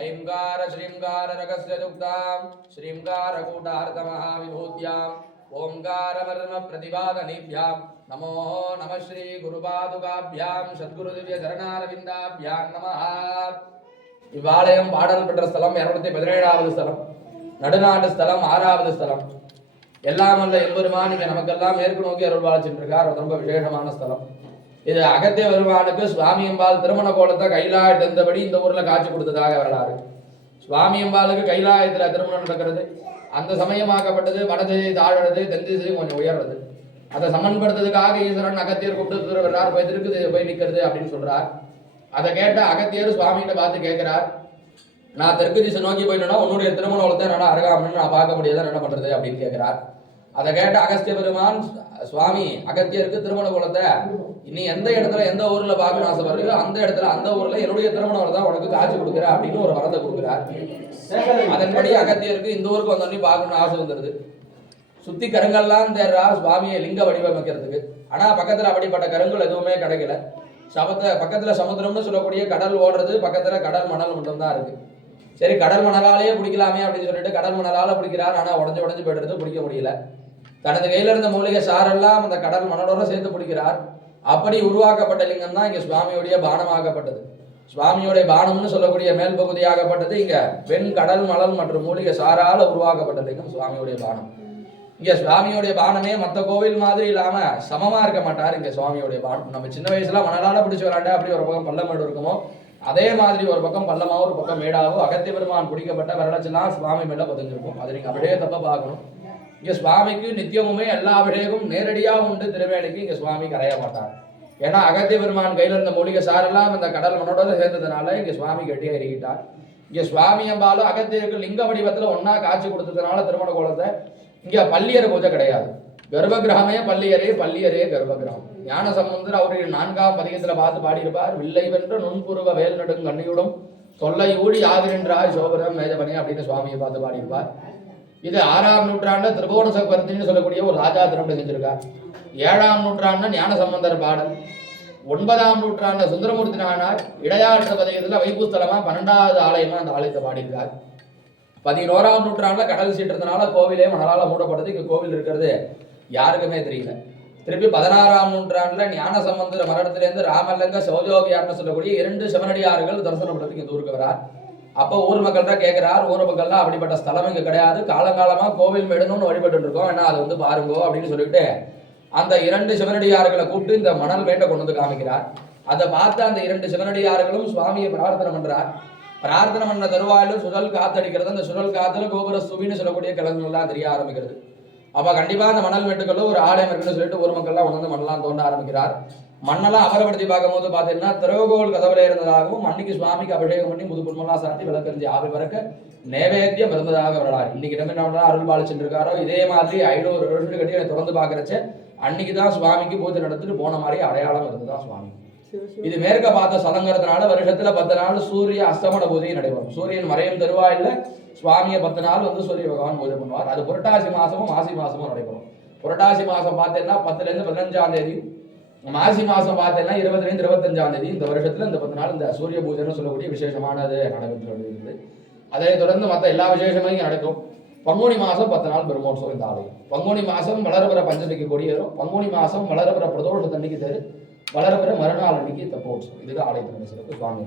ఐంగార శ్రీంగార రగస్య దుగ్ధాం శ్రీంగారకూటార్థ మహావిభూత్యాం ఓంకారవర్మ ప్రతిపాదనీభ్యాం నమో నమ శ్రీ గురుపాదుకాభ్యాం సద్గురు దివ్య చరణారవిందాభ్యాం నమ ఇవాలయం పాడలు పెట్ట స్థలం ఎరవத்தி பதினேழாவது ஸ்தலம் நடுநாட்டு ஸ்தலம் ஆறாவது ஸ்தலம் எல்லாம் அல்ல எம்பெருமான் இங்கே நமக்கெல்லாம் மேற்கு நோக்கி அருள்வாழ்ச்சின்னு இருக்கார் ரொம்ப விசேஷமான ஸ்தலம் இது அகத்திய பெருமானுக்கு சுவாமியம்பால் திருமண கோலத்தை கைலாய தந்தபடி இந்த ஊரில் காட்சி கொடுத்ததாக வரலாறு. சுவாமியம்பாலுக்கு கைலாயத்தில் திருமணம் நடக்கிறது. அந்த சமயமாக்கப்பட்டது வடதிசை தாழறது தென்திசை கொஞ்சம் உயர்றது. அதை சமன்படுத்துறதுக்காக ஈஸ்வரன் அகத்தியர் கூப்பிட்டு வர்றார் போய் திருக்கு போய் நிற்கிறது அப்படின்னு சொல்றார். அதை கேட்ட அகத்தியர் சுவாமிகிட்ட பார்த்து கேட்கிறார் நான் தெற்கு திசை நோக்கி போயிட்டேன்னா உன்னுடைய திருமண குலத்தை என்னால் அருகாமன்னு நான் பார்க்க முடியாத? என்ன பண்றது? அப்படின்னு கேட்கிறார். அதை கேட்ட அகஸ்திய பெருமான் சுவாமி அகத்தியருக்கு திருமண குலத்தை நீ எந்த இடத்துல எந்த ஊர்ல பார்க்கணும் ஆசைப்படுறியோ அந்த இடத்துல அந்த ஊர்ல என்னுடைய திருமணம் தான் உனக்கு காட்சி கொடுக்குற அப்படின்னு ஒரு வரத்தை கொடுக்குறார். அதன்படி அகத்தியருக்கு இந்த ஊருக்கு வந்தோடனே பார்க்கணும்னு ஆசை வந்துருது. சுத்தி கருங்கள்லாம் தேடுறா சுவாமியை லிங்க வடிவமைக்கிறதுக்கு. ஆனா பக்கத்துல அப்படிப்பட்ட கருங்கள் எதுவுமே கிடைக்கல. சமத்த பக்கத்துல சமுத்திரம்னு சொல்லக்கூடிய கடல் ஓடுறது பக்கத்துல கடல் மணல் மட்டும்தான் இருக்கு. சரி கடல் மணலாலேயே பிடிக்கலாமே அப்படின்னு சொல்லிட்டு கடல் மணலால பிடிக்கிறார். ஆனா உடஞ்சு உடஞ்சு போயிடுறது பிடிக்க முடியல. தனது கையில் இருந்த மூலிகை சாரெல்லாம் அந்த கடல் மணலோட சேர்த்து பிடிக்கிறார். அப்படி உருவாக்கப்பட்ட லிங்கம் தான் இங்கே சுவாமியுடைய பானமாகப்பட்டது. சுவாமியுடைய பானம்னு சொல்லக்கூடிய மேல் பகுதியாகப்பட்டது இங்கே வெண் கடல் மணல் மற்றும் மூலிகை சாரால் உருவாக்கப்பட்ட லிங்கம் சுவாமியுடைய பானம். இங்கே சுவாமியோடைய பானமே மற்ற கோவில் மாதிரி இல்லாமல் சமமாக இருக்க மாட்டார் இங்கே சுவாமியோடைய பானம். நம்ம சின்ன வயசுல மணலால் பிடிச்சி விளாண்டா அப்படி ஒரு பக்கம் பள்ளமேடு இருக்குமோ அதே மாதிரி ஒரு பக்கம் பள்ளமாவும் ஒரு பக்கம் மேடாவோ அகத்திய பெருமான் பிடிக்கப்பட்ட வரலட்செல்லாம் சுவாமி மேலே பதிஞ்சிருக்கும். அது நீங்கள் அப்படியே தப்பை பார்க்கணும். இங்கே சுவாமிக்கு நித்தியமுமே எல்லா அபிஷேகமும் நேரடியாக உண்டு திருவேணிக்கு இங்கே சுவாமி கரைய மாட்டார். ஏன்னா அகத்திய பெருமான் கையில் இருந்த மூலிகை சாரெல்லாம் இந்த கடல் மண்ணோட சேர்ந்ததுனால இங்கே சுவாமி கட்டியாக இறங்கிட்டார். இங்கே சுவாமி அம்பாலும் அகத்தியருக்கு லிங்க வடிவத்தில் ஒன்றா காட்சி கொடுத்ததுனால திருமண கோலத்தை இங்கே பள்ளியர் பூஜை கிடையாது. கர்ப்பகிரகமே பள்ளியரே பள்ளியரே கர்ப்பகிரகம். ஞான சம்பந்தர் அவருடைய நான்காம் பதிகத்தில் பார்த்து பாடியிருப்பார். வில்லை வென்ற நுண்புருவ வேல் நடுங்கண்ணியுடும் தொல்லை ஊடி ஆதிரென்றாய் சோபரம் மேஜபனே அப்படின்னு சுவாமியை பார்த்து பாடியிருப்பார். இது ஆறாம் நூற்றாண்டு திரிபுவன சக்கரத்தின்னு சொல்லக்கூடிய ஒரு ராஜா திரும்ப செஞ்சிருக்கார். ஏழாம் நூற்றாண்டு ஞான சம்பந்தர் பாடல். ஒன்பதாம் நூற்றாண்டு சுந்தரமூர்த்தி நாயனார் இடையாற்று பதிகத்துல வைப்புஸ்தலமா பன்னெண்டாவது ஆலயமா அந்த ஆலயத்தை பாடியிருக்கார். பதினோராம் நூற்றாண்டுல கடல் சீற்றத்தினால கோவிலே மணலால் மூடப்பட்டது. இங்கே கோவில் இருக்கிறது. யாருக்குமே தெரியல. திருப்பி பதினாறாம் நூற்றாண்டுல ஞான சம்பந்தர் மரணத்திலேருந்து ராமலிங்க சௌஜோகியார்னு சொல்லக்கூடிய இரண்டு சிவனடியார்கள் தரிசனம் பண்றதுக்கு இந்த ஊருக்கு வரார். அப்போ ஊர் மக்கள் தான் கேட்கிறார் ஊர் மக்கள்லாம் அப்படிப்பட்ட ஸ்தலம் இங்கே கிடையாது. காலங்காலமாக கோவில் மேடணும்னு வழிபட்டு இருக்கோம். ஏன்னா அதை வந்து பாருங்கோ அப்படின்னு சொல்லிட்டு அந்த இரண்டு சிவனடியார்களை கூப்பிட்டு இந்த மணல் மேட்டை கொண்டு வந்து காமிக்கிறார். அதை பார்த்து அந்த இரண்டு சிவனடியார்களும் சுவாமியை பிரார்த்தனை பண்ணுறார் பிரார்த்தனை பண்ண தருவாயிலும் சுழல் காத்தடிக்கிறது. அந்த சுழல் காத்துல கோபுர சுபின்னு சொல்லக்கூடிய கிழங்குகள்லாம் தெரிய ஆரம்பிக்கிறது. அப்போ கண்டிப்பாக அந்த மணல் மேட்டுக்குள்ள ஒரு ஆலயம் இருக்குன்னு சொல்லிட்டு ஊர் மக்கள்லாம் உணர்ந்து மணலாம் தோண்ட ஆரம்பிக்கிறார். மண்ணெல்லாம் அபரப்படுத்தி பார்க்கும்போது பார்த்தீங்கன்னா திரவகோல் கதவுல இருந்ததாகவும் அன்னைக்கு சுவாமிக்கு அபிஷேகம் பண்ணி முது புண்மெல்லாம் சாத்தி விளக்கறிஞ்சி ஆவி பறக்க நேவேத்தியம் இருந்ததாக வரலாறு. இன்னைக்கு என்ன அருள் பாலிச்சுருக்காரோ இதே மாதிரி ஐநூறு வருஷத்துக்கு கட்டி திறந்து பார்க்கறச்ச அன்னைக்கு தான் சுவாமிக்கு பூஜை நடத்திட்டு போன மாதிரி அடையாளம் இருந்துதான் சுவாமி. இது மேற்க பார்த்த சலங்கிறதுனால வருஷத்துல பத்து நாள் சூரிய அஸ்தமன பூஜை நடைபெறும். சூரியன் மறையும் தருவாயில்ல சுவாமியை பத்து நாள் வந்து சூரிய பகவான் பூஜை பண்ணுவார். அது புரட்டாசி மாசமும் மாசி மாசமும் நடைபெறும். புரட்டாசி மாசம் பார்த்தீங்கன்னா பத்துல இருந்து பதினஞ்சாம் தேதி மாசி மாசம் பார்த்தேன்னா இருபதுலேருந்து இருபத்தஞ்சாம் தேதி இந்த வருஷத்துல இந்த பத்து நாள் இந்த சூரிய பூஜைன்னு சொல்லக்கூடிய விசேஷமானது நடக்கிறது அதை தொடர்ந்து மற்ற எல்லா விசேஷமும் இங்கே நடக்கும். பங்குனி மாசம் பத்து நாள் பிரம்மோற்சவம் இந்த ஆலயம். பங்குனி மாசம் வளரபுற பஞ்சமிக்கு கொடியேறும். பங்குனி மாசம் வளரபுர பிரதோஷத்தன்னைக்கு தெரு வளரபுற மறுநாள் அன்னைக்கு தப்போற்சவம். இதுதான் ஆலயத்தினுடைய சிறப்பு. சுவாமி.